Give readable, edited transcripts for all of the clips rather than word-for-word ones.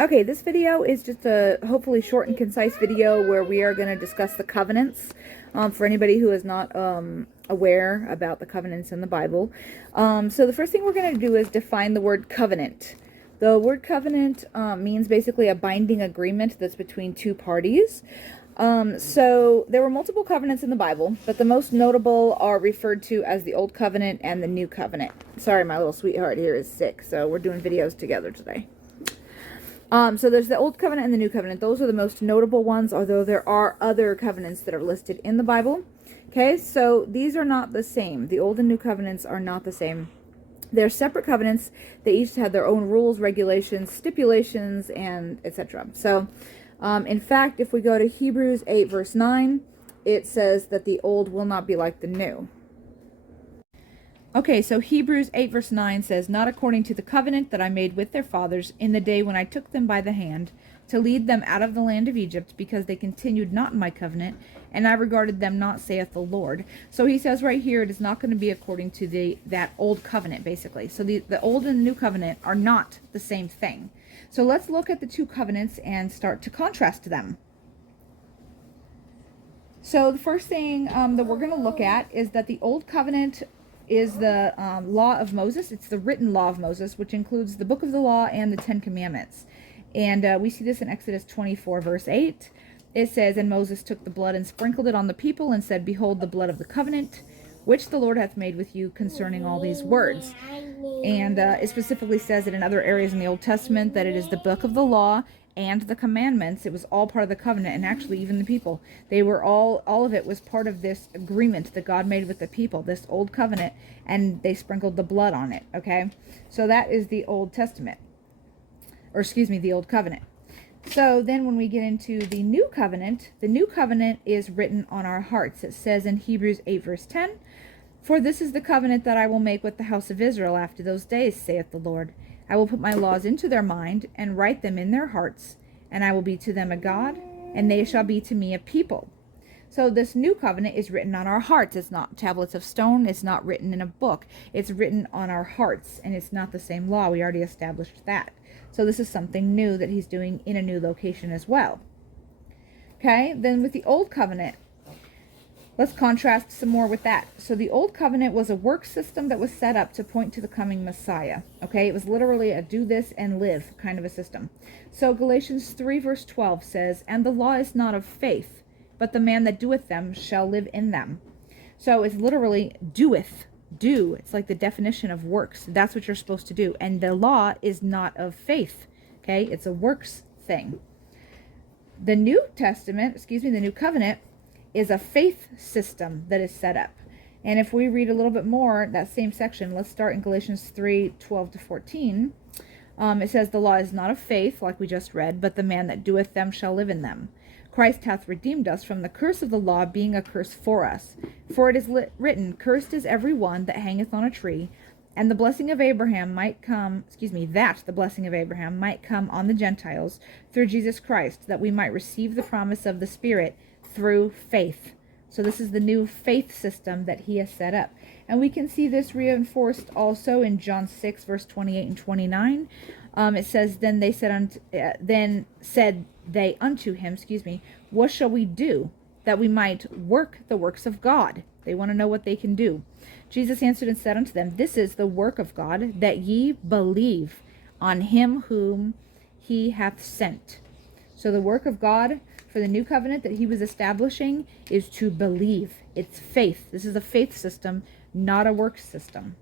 Okay, this video is just a hopefully short and concise video where we are going to discuss the covenants for anybody who is not aware about the covenants in the Bible. So the first thing we're going to do is define the word covenant. The word covenant means basically a binding agreement that's between two parties. So there were multiple covenants in the Bible, but the most notable are referred to as the Old Covenant and the New Covenant. Sorry, my little sweetheart here is sick, so we're doing videos together today. So there's the Old Covenant and the New Covenant. Those are the most notable ones, although there are other covenants that are listed in the Bible. Okay, so these are not the same. The Old and New Covenants are not the same. They're separate covenants. They each had their own rules, regulations, stipulations, and etc. So, in fact, if we go to Hebrews 8, verse 9, it says that the old will not be like the new. Okay, so Hebrews 8 verse 9 says, "Not according to the covenant that I made with their fathers in the day when I took them by the hand to lead them out of the land of Egypt, because they continued not in my covenant, and I regarded them not, saith the Lord." So he says right here, it is not going to be according to that old covenant, basically. So the old and the new covenant are not the same thing. So let's look at the two covenants and start to contrast them. So the first thing that we're going to look at is that the old covenant is the law of Moses. It's the written law of Moses, which includes the book of the law and the 10 commandments. And we see this in Exodus 24, verse 8. It says, "And Moses took the blood and sprinkled it on the people and said, Behold the blood of the covenant, which the Lord hath made with you concerning all these words." And it specifically says it in other areas in the Old Testament that it is the book of the law and the commandments. It was all part of the covenant, and actually even the people. They were all of it was part of this agreement that God made with the people, this old covenant, and they sprinkled the blood on it, okay? So that is the Old Testament. Or excuse me, the Old Covenant. So then when we get into the New Covenant, the New Covenant is written on our hearts. It says in Hebrews 8 verse 10, "For this is the covenant that I will make with the house of Israel after those days, saith the Lord. I will put my laws into their mind and write them in their hearts, and I will be to them a God, and they shall be to me a people." So this new covenant is written on our hearts. It's not tablets of stone. It's not written in a book. It's written on our hearts, and it's not the same law. We already established that. So this is something new that he's doing in a new location as well. Okay, then with the old covenant, let's contrast some more with that. So the old covenant was a work system that was set up to point to the coming Messiah. Okay, it was literally a do this and live kind of a system. So Galatians 3 verse 12 says, "And the law is not of faith, but the man that doeth them shall live in them." So it's literally doeth, do. It's like the definition of works. That's what you're supposed to do. And the law is not of faith. Okay, it's a works thing. The New Covenant is a faith system that is set up. And if we read a little bit more, that same section, let's start in Galatians 3, 12 to 14. It says, "The law is not of faith," like we just read, "but the man that doeth them shall live in them. Christ hath redeemed us from the curse of the law, being a curse for us. For it is written, Cursed is every one that hangeth on a tree, and the blessing of Abraham might come, that the blessing of Abraham might come on the Gentiles through Jesus Christ, that we might receive the promise of the Spirit through faith." So this is the new faith system that he has set up. And we can see this reinforced also in John 6, verse 28 and 29. It says, "Then said they unto him, What shall we do that we might work the works of God?" They want to know what they can do. "Jesus answered and said unto them, This is the work of God, that ye believe on him whom he hath sent." So the work of God for the new covenant that he was establishing is to believe. It's faith. This is a faith system, not a work system.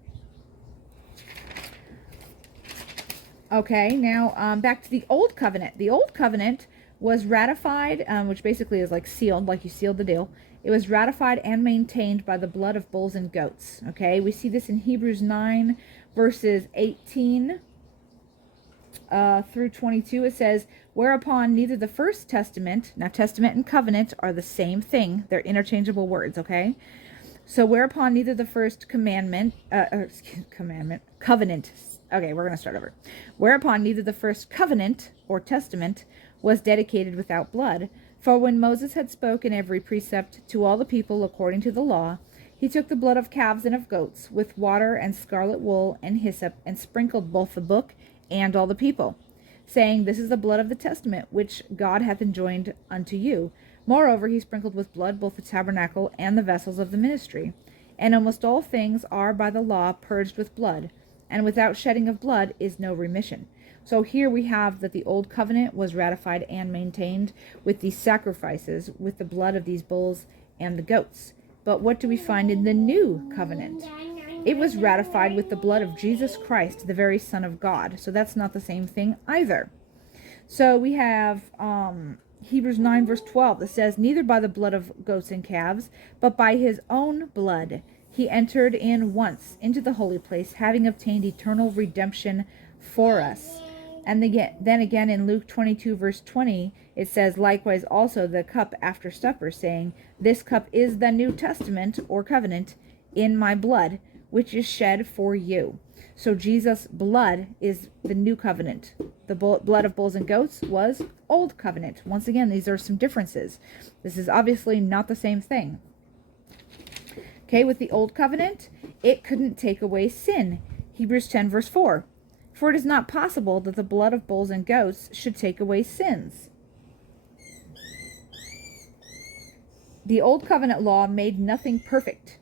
Okay, now back to the Old Covenant. The Old Covenant was ratified, which basically is like sealed, like you sealed the deal. It was ratified and maintained by the blood of bulls and goats. Okay, we see this in Hebrews 9, verses 18 through 22. It says, "Whereupon neither the first testament," now testament and covenant are the same thing. They're interchangeable words, okay? So whereupon neither the first covenant, okay, we're going to start over. "Whereupon neither the first covenant or testament was dedicated without blood. For when Moses had spoken every precept to all the people according to the law, he took the blood of calves and of goats with water and scarlet wool and hyssop, and sprinkled both the book and all the people. saying, This is the blood of the testament which God hath enjoined unto you. Moreover, he sprinkled with blood both the tabernacle and the vessels of the ministry. And almost all things are by the law purged with blood, and without shedding of blood is no remission. So here we have that the old covenant was ratified and maintained with these sacrifices, with the blood of these bulls and the goats. But what do we find in the new covenant? It was ratified with the blood of Jesus Christ, the very Son of God. So that's not the same thing either. So we have Hebrews 9 verse 12 that says, Neither by the blood of goats and calves, but by his own blood he entered in once into the holy place, having obtained eternal redemption for us. And then again in Luke 22 verse 20, it says, Likewise also the cup after supper, saying, This cup is the New Testament or covenant in my blood, which is shed for you. So Jesus' blood is the new covenant. The blood of bulls and goats was old covenant. Once again, these are some differences. This is obviously not the same thing. Okay, with the old covenant, it couldn't take away sin. Hebrews 10 verse 4. For it is not possible that the blood of bulls and goats should take away sins. The old covenant law made nothing perfect.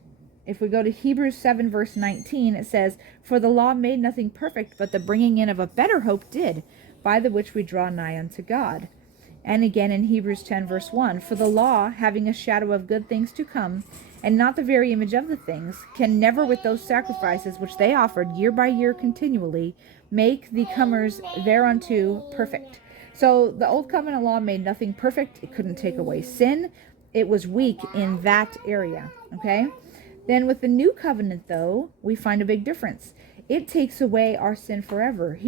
If we go to Hebrews 7 verse 19, it says, For the law made nothing perfect, but the bringing in of a better hope did, by the which we draw nigh unto God. And again in Hebrews 10 verse 1, For the law, having a shadow of good things to come, and not the very image of the things, can never with those sacrifices which they offered year by year continually, make the comers thereunto perfect. So the old covenant law made nothing perfect. It couldn't take away sin. It was weak in that area. Okay? Then with the new covenant, though, we find a big difference. It takes away our sin forever.